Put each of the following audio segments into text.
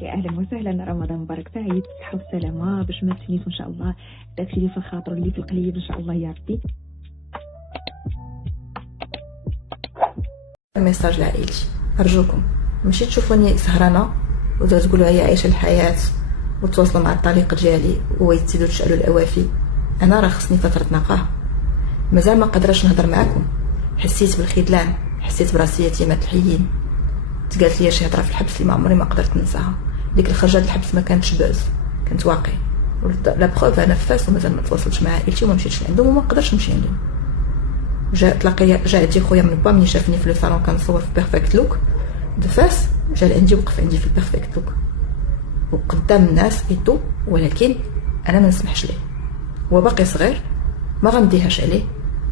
يا اهلا وسهلا، رمضان مبارك سعيد، صحه وسلامه باش ما تفنيت ان شاء الله. داكشي اللي في الخاطر اللي في القليب ان شاء الله يا ربي. ميساج لعائلتي، ارجوكم ماشي تشوفوني سهرانه وتقولوا هي عايشه الحياه وتواصلوا مع الطريق ديالي ويزيدوا تشعلوا الاوافي. انا راه خصني فتره نقاهه، مازال ما قدرش نهضر معاكم. حسيت بالخذلان، حسيت براسي يتيمه الحيين. تقالت لي شي هضره في الحبس اللي ما عمري ما قدرت ننساها. ديك الخرجه الحبس ما كانتش باز، كانت واقع. لا بروف انا في فاس ومازال ما تواصلتش مع عائلتي وما مشيتش لعندهم وما نقدرش نمشي عندهم. جا عندي خويا من با، ملي شافني في لو صالون كنصور في بيرفكت لوك دو فاس، جا لعندي وقف عندي في البيرفكت لوك وقدام الناس ايتو، ولكن انا ما نسمحش ليه. هو باقي صغير، ما غنديهاش عليه،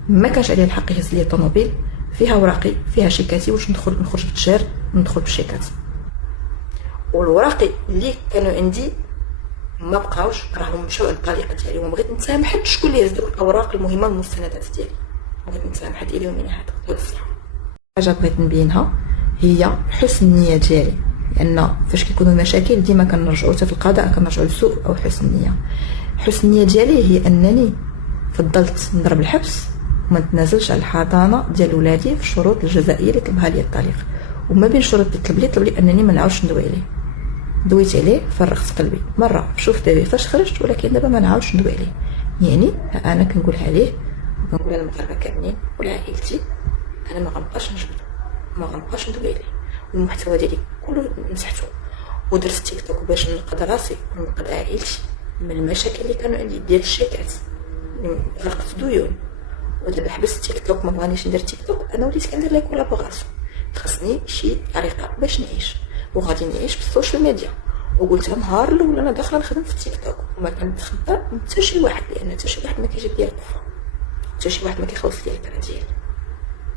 ما كانش عليه الحق يهز لي طوموبيل فيها وراقي فيها شيكاتي واش نخرج بالتشار وندخل بالشيكات. والوراقي اللي كانوا عندي ما بقاوش، راهم مشاو على الطريقه ديالي، وما بغيت نسامح حتى شكون اللي هز دوك الاوراق المهمه والمستندات ديالي. بغيت نسامح حتى الى يومنا هذا. حاجه بغيت نبينها هي حسن النيه ديالي، لان فاش كيكونوا المشاكل ديما كنرجعوا حتى في القضاء كنرجعوا للسوء او حسن النيه. حسن النيه ديالي هي انني فضلت نضرب الحبس وما نتنازلش على الحضانه ديال ولادي في الشروط الجزائيه اللي طلبها لي الطليق. وما بين الشروط اللي طلب لي انني ما نعاودش ندوي عليه. دويت عليه فرغت قلبي مره، شوف دابا فاش خرجت، ولكن دابا ما نعاودش ندوي عليه. يعني انا كنقولها ليه وكنقولها للمغاربه كاملين ولعائلتي، انا ما غنبقاش نجبدو، ما غنبقاش ندوي عليه، والمحتوى ديالي كله مسحته ودرت تيك توك باش ننقذ راسي وننقذ عائلتي من المشاكل اللي كانوا عندي ديال الشيكات. غرقت ديون ودابا حبست تيك توك، ما بغانيش ندير تيك توك. انا وليت كندير لي كولابوراسيون، خاصني شي طريقه باش نعيش، وغادي نعيش بالسوشيال ميديا. وقلتها نهار الاول انا داخله نخدم في التيك توك وما كنتخبى حتى شي واحد، لان حتى شي واحد ما كيجيب ليا القفه، حتى شي واحد ما كيخلص ليا الكرا ديالي.